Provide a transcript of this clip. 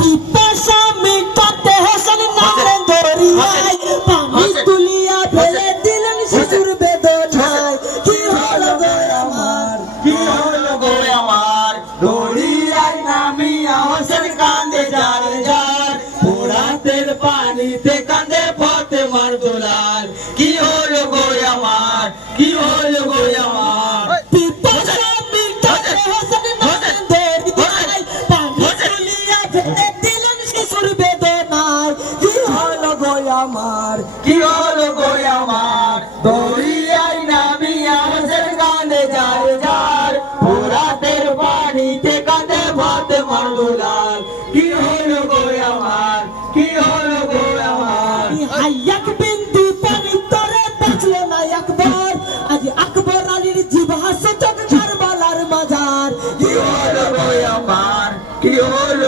পিপাসা মিটাতে হাসান নামের দরিয়ায় পানি তুলিয়া ফেলে দিলেন শিশুর বেদনায়। কি হলো গো আমার, কি হলো গো আমার, দরিয়ায় নামিয়া হোসেন কান্দে যার যার, পোড়াতের পানিতে কান্দে ফাতেমার দুলাল। কি হলো গো আমার, কি হলো গো আমার, পিপাসা মিটাতে হাসান নামের দরিয়ায় পানি তুলিয়া ফেলে দিলেন শিশুর বেদনায়। কি হলো গো আমার, কি হলো গো আমার, দরিয়ায় নামিয়া হোসেন কান্দে যার যার, পোড়াতের পানিতে কান্দে ফাতেমার দুলাল। কি হলো গো আমার, কি হলো গো আমার, হাইয়াক বিন্দু পানি তোরে বাঁচলো না একবার, আজ আকবর আলীর জিভা সচক কারবালার মাজার। কি হলো গো আমার, কি হলো